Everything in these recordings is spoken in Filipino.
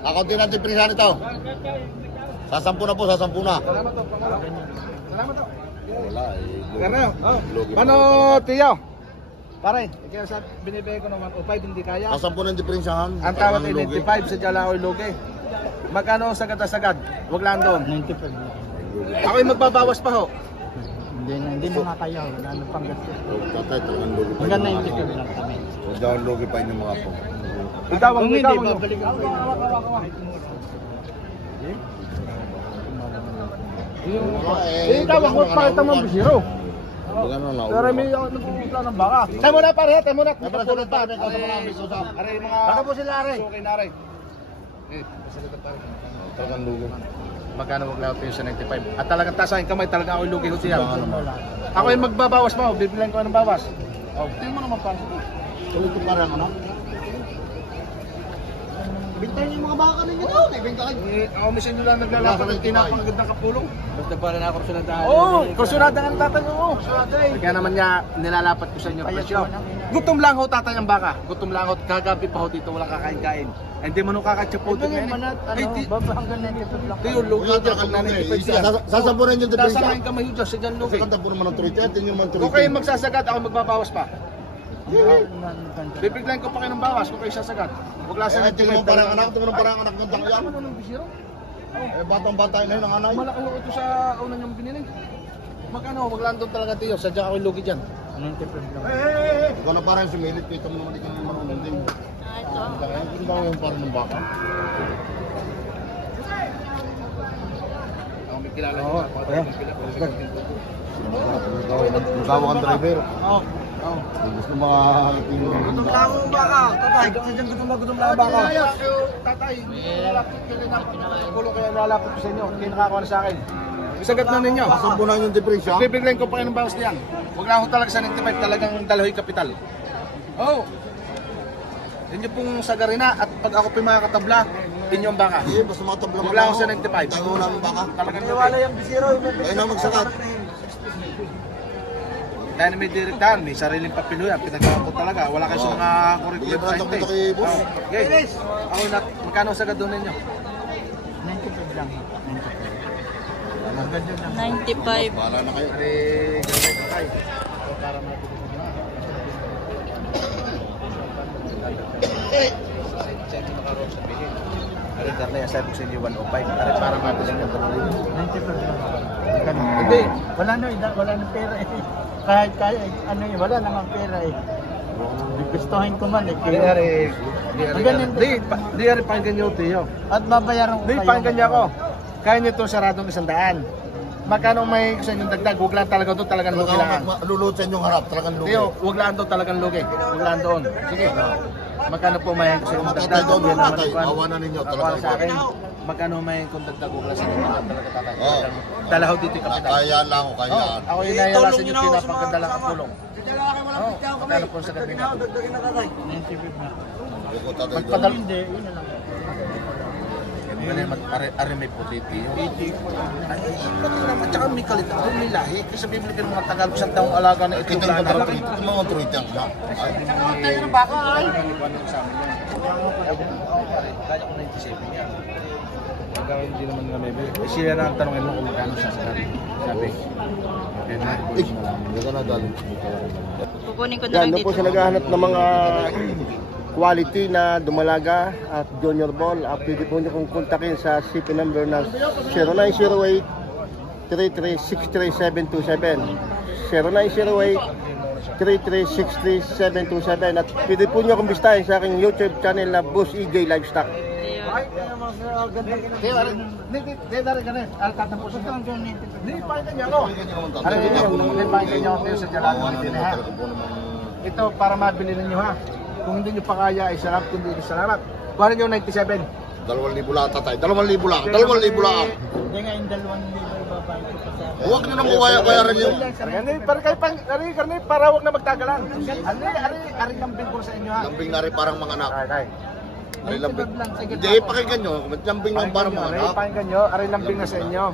Akaunti natin pinisahan ito. Sasampu na po, sasampu na. Salamat to, pangalo. Salamat to. Wala eh. Karneo, ano Tiyo? Pare, kaya sa binibigay ko naman 105 hindi kaya. Sasampu na yung diferensyahan. Ang tawad ay 95 sa Jalaoy Lugi. Magkano sagad-sagad? Huwag lang doon. 95. Ako yung magbabawas pa ho. Hindi na nga kaya. Wala na pang gasto. Tatay, talagang lugi pa Hanggang yung mga 95 po. lang kami. Talagang lugi pa yung mga po. Ikaw ang Kung hindi, ikaw. babalik ako. Ikaw ang magpakita mo ng bisiro. Baga na lang. Pero may nagpupunta ng baka. Tayo mo na pare, tayo mo na. May pagkakulot pa. May kausap na may kausap. Aray mga... Ano po sila, Aray? Okay na Aray. Masalita pare. Talagang lugi. Magkano wag lang ito yung sa 95. At talagang taas aking kamay, talagang ako yung lugi ko siya. Wala. Ako yung magbabawas mo, bibilan ko ng bawas. Oh, tingin mo naman pa. Ulit ko parang ano? Bintayin yung mga baka ninyo doon. Ibenta kayo. Ako minsan nyo lang naglalakad ng tinapagagandang kapulong. Basta para na kursunadahan. Oo, kursunada nga ng tatay mo. Kaya naman niya nilalapat ko sa inyo presyo. Gutom lang ho tatay ang baka. Gutom lang ho. Kagabi pa ho dito walang kakain-kain. Hindi man ho kakatsaputin Ito ngayon. yung manat, hanggang 95 lang. Ito yung lugi Ulit dyan. ka Pag lugi. nanay siya. Sasampu na yung diferensya. Dasamahin ka mahiyo dyan sa dyan lugi. Sakanta po naman ang turite at yun yung mga turite. Kung kayo magsasagad, ako magbabawas pa. Bibiglan ko pa kayo ng bawas kung kayo sasagad. Huwag lang sa Eh, tingnan mo parang anak. Tingnan mo parang anak ng takyan. Ano ng bisiro? Eh, batang-bata na yun ang anay. Malaki ho ito sa una niyong binili. Magkano? Wag lang doon talaga tiyo. Sadya ako yung lugi dyan. 95 lang. Ikaw na parang sumilit. Kita mo naman ikaw naman marunong din. Ito ba yung parang ng baka? Ako may kilala Oo, niyo. Nagawa kang driver. Oo. Gusto mga Gutom lang ang baka. Tatay, sadyang gutom lang ang baka. Tatay, lalapit ko rin ako. Kulo kaya lalapit ko sa inyo. Hindi nakakuha na sa akin. Isagat na ninyo. Sasampu na yung diferensya. Bibiglan ko pa kayo ng bawas niyan. Huwag lang ako talaga sa 95. Talagang dalahoy kapital. Oo. Inyo pong sagarina at pag ako pa mga katabla, inyo ang baka. Hindi, basta matabla Huwag lang ako sa 95. Tayo lang ang baka. Talagang Wala yung bisiro. Tayo na magsakat. dahil may direktahan, may sariling papilo yan, pinagawa ko talaga. Wala kayo sa mga Hindi, curriculum basta kita kay boss. Okay. Ako na, magkano sa gadon ninyo? 95 lang. 95. Bahala na kayo. Pari, gawin ko kayo. Para mabili ko na. Sa inyo makaroon sabihin. Ari, karne, sabi ko sa inyo 105. Ari, para mabili ko na. 95 lang. Hindi, wala na pera eh. Kahit ano eh, wala namang pera eh. Gustuhin ko man eh. Di, ari, pakinggan nyo, Tiyo. At babayaran ko Di, pakinggan niyo ako. Kaya nyo itong saradong 100. Magkano may sa inyong dagdag? Huwag lang talaga doon, talagang lugi lang. Lulot sa inyong harap, talagang lugi. Tiyo, huwag lang doon, talagang lugi. Huwag lang doon. Sige. Magkano po may sa inyong Tatay dagdag? doon, Yan naman tatay. ikuan. Awa na ninyo, Para talagang sa akin, magkano may kung dagdag? Huwag lang sa inyong talaga tatay. Oo. Dalahaw dito yung kapital. Kaya lang ako, kaya. Oh, ako yung nayala sa inyo, pinapaganda lang ang pulong. Magkano po sa gabi na? 95 na. Iko tatay doon. Magpadal. Hindi, yun na lang. Ari may puti tiyo. Ay, pati naman, tsaka may kalit ako, may lahi. Kasi bibili ka ng mga Tagalog, isang taong alaga na ito. Kita mo ba ito? Mga turite ang ha. Tayo ng baka ay. Kaya ko 97 yan. Hanggang hindi naman nga may bili. Siya na ang tanongin mo kung magkano siya sa sabi. Okay na. Ika na galing. Kukunin ko na Yan, lang doon dito. po siya naghahanap ng mga quality na dumalaga at junior ball. Pwede po nyo kong kontakin sa CP number na 0908-3363-727 0908-3363-727 at pwede po nyo akong bistahin sa aking YouTube channel na Boss EJ Livestock. Hindi, dari ka na. Alatatan po siya. Hindi, pakinggan niyo ako. Hindi, pakinggan niyo ako sa Jalagan. Ito, para mabili ninyo ha. Kung hindi nyo pa kaya, ay sarap. Kung hindi salamat. Kuha niyo 97. 2,000 lang tatay. 2,000 lang. 2,000 lang. Hindi nga yung 2,000 ibabay ko pa sa... Huwag nyo nang kaya rin yun. Para kayo pang, karne, para huwag na magtagalan. Ari lambing ko sa inyo ha. Lambing na rin parang mga anak. Ay. Ari lambing. Hindi, pakinggan nyo. Lambing lang parang mga anak. Pakinggan nyo, ari lambing na sa inyo.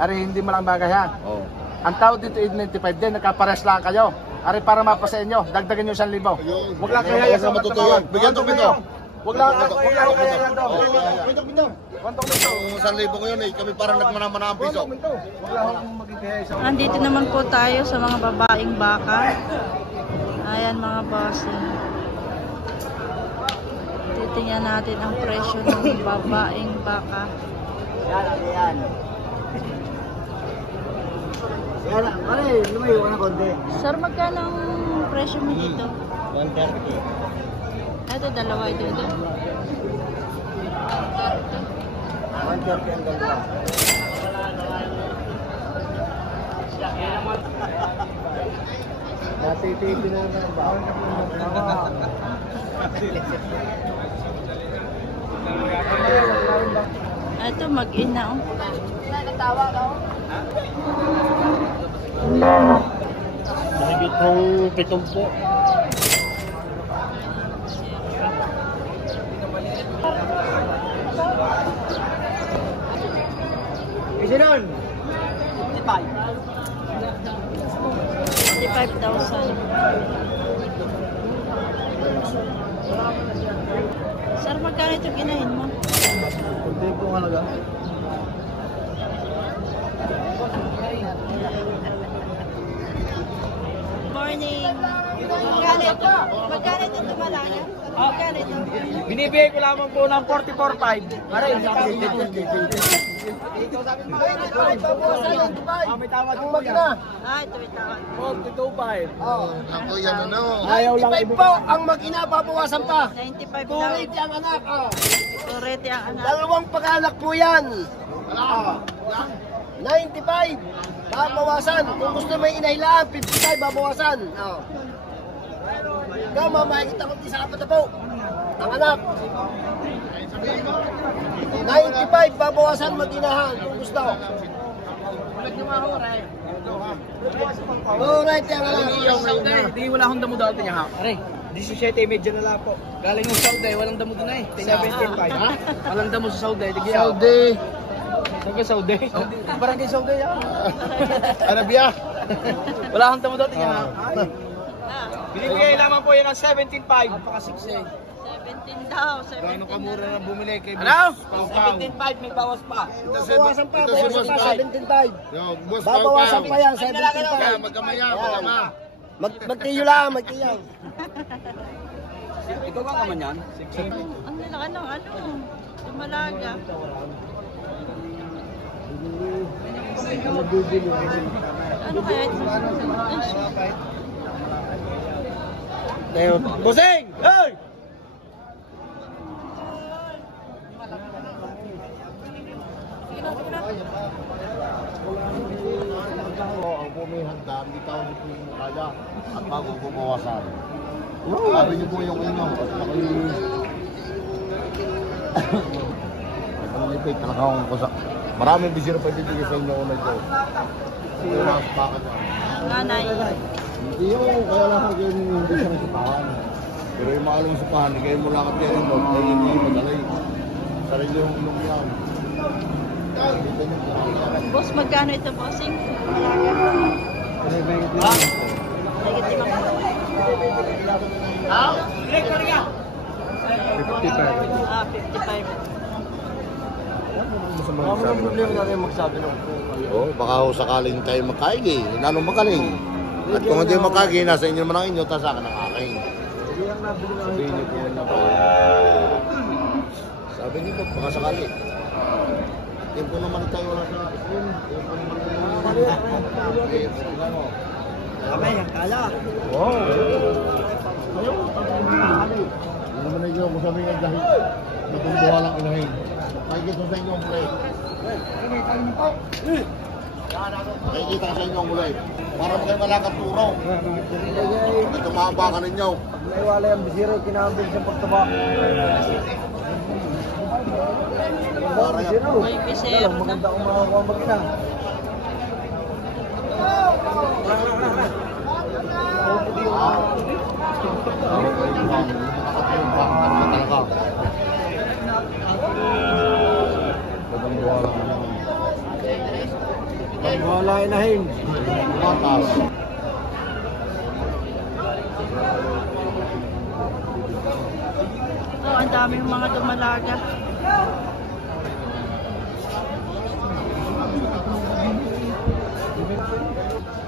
Ari hindi malang bagay ha. Oh. Ang tao dito 895 din, nagkapares lang kayo. Ari para mapasa inyo, dagdagan nyo 1,000. Huwag lang kaya Huwag na matutuyo. Bigyan to, bigyan. Wag lang kaya yan daw. Kwento ko ito. Kung 1,000 ko yun eh, kami parang nagmanamana ang piso. Wag lang akong magiging sa Andito naman po tayo sa mga babaeng baka. Ayan mga bossing. Titingnan natin ang presyo ng babaeng baka. Yan. Yan, pare, lumayo ka na konti. Sir, magkano ang presyo mo dito? 130. Ito, dalawa ito. 130 ang dalawa. Natitipin na naman ang bawal na Ito, mag-ina. Oh. Mahigit kong 7 po. Isa nun! 55,000. Sir, magkano ito ginahin mo? Kunti po nga naga. Morning. Magkano ito? Magkano ito tumalaya? Magkano ito? Binibigay ko lamang po ng 44.5. Pare, may tawad po yan. Ito may tawad. 42.5. Ako yan ano. Ayaw lang 95 po ang mag-ina, babawasan pa. 95 daw. 280 ang anak. Turete ang anak. Dalawang pag-anak po yan. 95. Babawasan. Kung gusto may inailaan, 55 babawasan. Ikaw, mamakikita ko sa apat na po. Ang anak. 95 babawasan mag-inahan kung gusto. Alright, ang anak. Hindi wala akong damo dati niya ha. Pare, 17.5 na lang po. Galing yung Saudi, walang damo doon eh. 17.5. Ha? Walang damo sa Saudi. Saudi. Saan ka Saudi? Parang kay Saudi ha. Arabia. Wala akong damo dati niya ha. Ah, Binibigay lamang po yan ng 17.5. Napaka-6 eh. 17 daw. 17 kamura na bumili kay Ano? Pau-Pau. 17.5 may bawas pa. Babawasan pa, Ito si babawasan Boss pa, Pau. 17.5. Yo, Boss Babawasan Pau-Pau. pa yan, Kaya 17.5. magkamaya, magkama. Magtiyo lang, magtiyo. Ikaw ba naman yan? Ang nilaka ng Tumalaga. Ano kaya ito? Busing! Hey! Ang pumihanda, hindi tao niyo po yung kaya at bago bumawasan. Sabi niyo po yung inyo. Malipit, talaga akong kusa. Maraming bisiro pa ibibigay sa inyo unay ko. Kaya sa bakit yan. Nanay. Hindi yung kaya lang ako kayo hindi siya nasipahan. Pero yung mga along sipahan, hindi kayo mula ka kayo rin doon. Kaya hindi yung madalay. Sarili yung ilong yan. Boss, magkano ito, bossing? Tumalaga. Negative ang 55. Ang problema na rin magsabi ng Oo, baka ho sakaling tayo makaigi. Nanong makaling. At kung hindi makagi, nasa inyo naman ang inyo, tas akin ang akin. Sabihin niyo po na po. Sabi niyo po, baka sakali. Yan po naman tayo wala sa akin. Yan po naman tayo. Kamay, ang kala. Oo. Hindi naman na yun, kung sabi nga dahil natumbuha lang inahin. Makikita sa inyo ang mulay. Makikita sa inyo ang mulay. Para mo kayo malakad turo. At tumahaba ka ninyo. May wala yung bisiro, kinambil sa pagtaba. Bisiro. May bisero na. Maganda kung makakuha mag-ina. Wala inahin. Matas. Oh, ang daming mga dumalaga.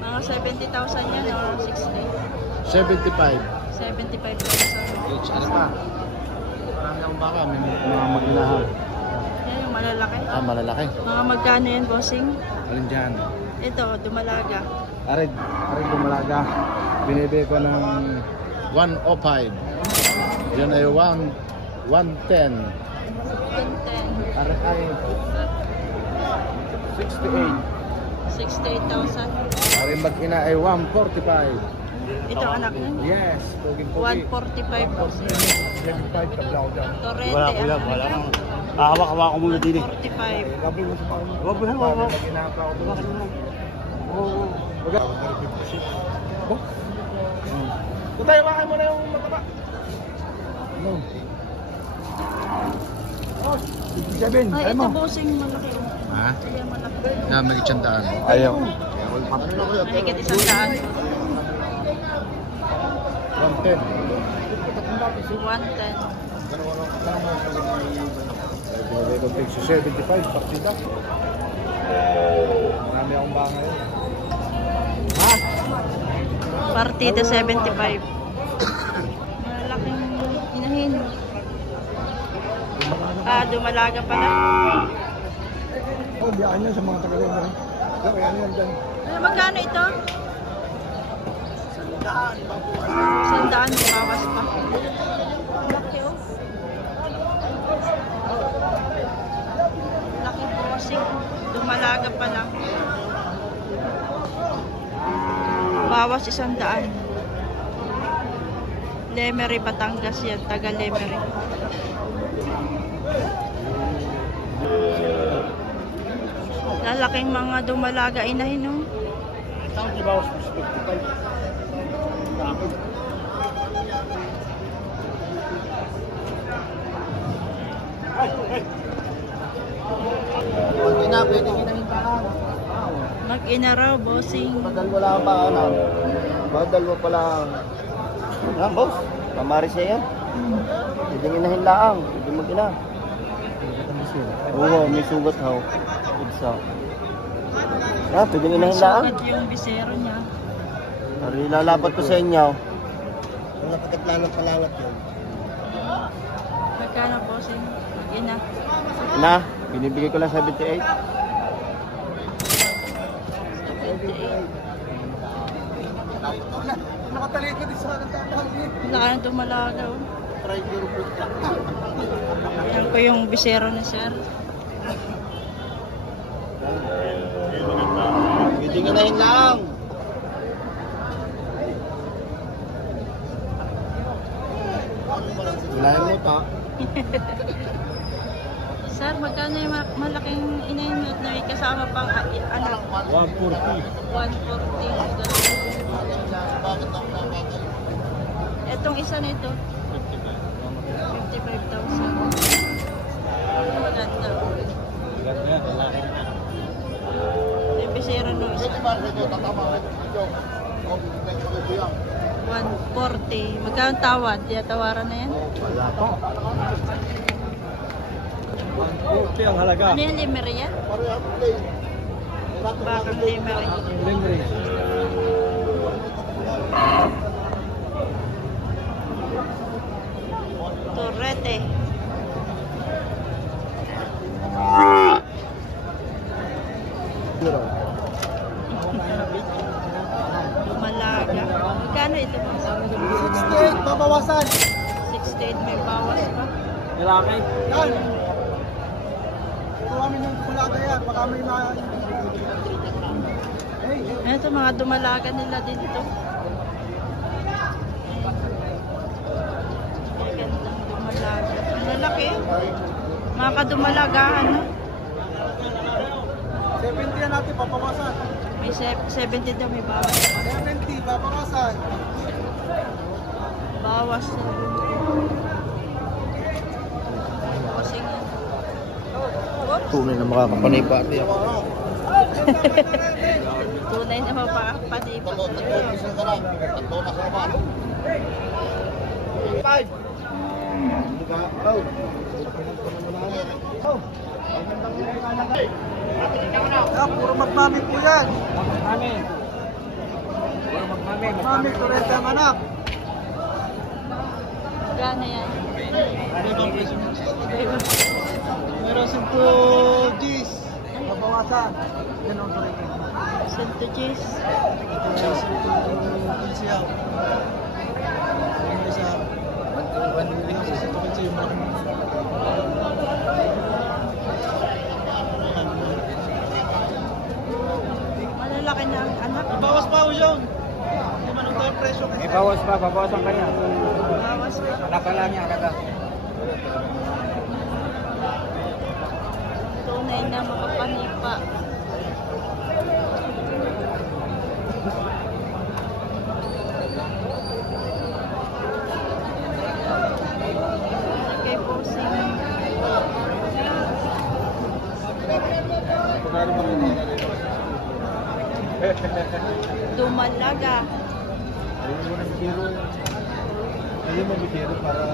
Mga 70,000 yan or 60? 75. 75,000. H, ano pa? Marami akong baka, may mga maginahan. Yan yung malalaki. Ah, malalaki. Mga magkano yan, bossing? Alin dyan? Ito, dumalaga. Arid dumalaga. Binibigay ko ng 105. Yan ay 110. 10. arid ay 68. 68,000. Arid mag-ina ay 145. Ito anak niya. Yes, pugin-pugi. 145 bossing. 75 tabla ko dyan. Torrente. Wala nang. Hawak-hawak ko muna din 45. Gabi mo sa pangin. Wag mo na, wag mo. Mag-ina pa ako doon. Oo. Wag. Tutay, wakay mo na yung mataba. No. Oh, 57. Ay, Ayaw ito mo. bossing malaki. Ha? Ayan, malaki. Yan, may itsandaan. Ayaw. Mahigit 100. 110. 110. Binigay ko 75, partida. Marami akong baka ngayon. Partida 75. Malaking inahin. Ah, dumalaga pala. Oh, biyaan yan sa mga tagalog na. Kaya yan dyan. Ano, magkano ito? 100, may bawas pa. Laki oh. Laki bossing. Dumalaga pa lang. Bawas 100. Lemery, Batangas yan. Taga Lemery. Lalaking mga dumalaga inahin oh. Saan di ba 55? Mag-ina raw, bossing. Badal mo lang pa, ano? Badal mo pala. Yan, boss. Mamaris niya yan. Hindi inahin laang. Hindi mag-ina. Oo, may sugat ho. Igsa. Ah, pwede inahin laang. Sukat yung bisero niya. Pero ilalapat ko sa inyo. Kung napagkatlanong palawat yun. Magkano, bossing? Mag-ina. Na, binibigay ko lang 78. 78. Nakatalikod din sa nagtatahal eh. Wala ka na dumalaga oh. Yan ko yung bisero ni sir. Pwede inahin laang. Unahin mo pa. Sir, magkano yung malaking inahin na may kasama pang anak? 140. 140. Etong isa nito. 55,000. Maganda. Yung bisero no isa. 140. Magkano tawad? Tiyatawaran na yan? Wala pa. 140 ang halaga. Ano yung limery yan? Bakang limery. Limery. Torrete. Dumalaga. Magkano ito? 68, babawasan. 68, may bawas pa. Lalaki. Yan. Ito kami ng kulaga yan. Baka may mga... Ito mga dumalaga nila dito. Magandang dumalaga. Ang lalaki. Mga kadumalagaan. No? 70 yan natin, babawasan. May 70 daw, may bawas pa. 70, babawasan. Bawas na. Kasing yan. Oops. Tunay na makakapanay pa ate. Tunay na mapapanipa. 5. Puro magmami po yan. Magmami. Puro magmami. Magmami, tureta ang anak. Gano yan? Meron 100 Gs. Mabawasan. Yan ang tureta. Santo Cheese. Ito 100 siya. Ano isa? 1 million sa Santo Cheese yung malaki. Malalaki na ang anak. Bawas pa ako yun. Hindi man ang tayo presyo. May bawas pa, babawasan ka niya. Bawas pa. Anak ka lang niya, kata. Tunay na makapanipa. Kay Pusing. Dumalaga. Ayun mo bitiro para...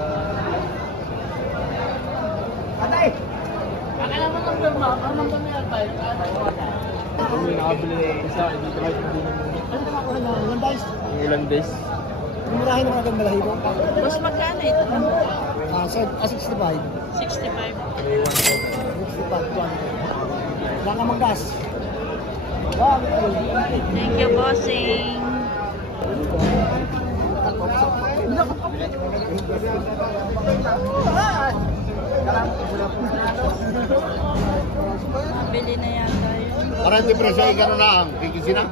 Atay! Akala mo ng berma, anong ba may atay? Kung may nakabili isa, hindi ka lang hindi mo. Ano ka makuha na? Ilang days? Ilang days? Murahin naman agad malahibo. Boss, magkano ito? 65. 65. 65, 20. Wala ka mag-gas. Thank you, bossing. Bili na yata yun. Parang di presyo ay gano'n lang. Kikisin na.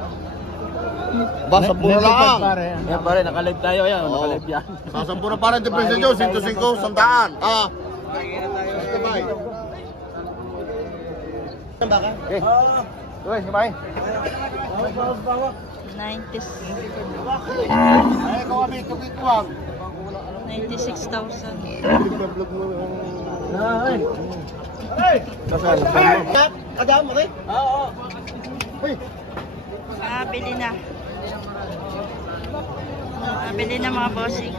Basta puro lang. Yan pare, nakalive tayo yan. Oo. Nakalive yan. Sasampura parang di presyo nyo. 105, 100. Ah. Sabay. Okay. Uy, sabay. 96,000. 96,000. Kadaan mo, okay? Oo. Bili na. Bili na mga bossing.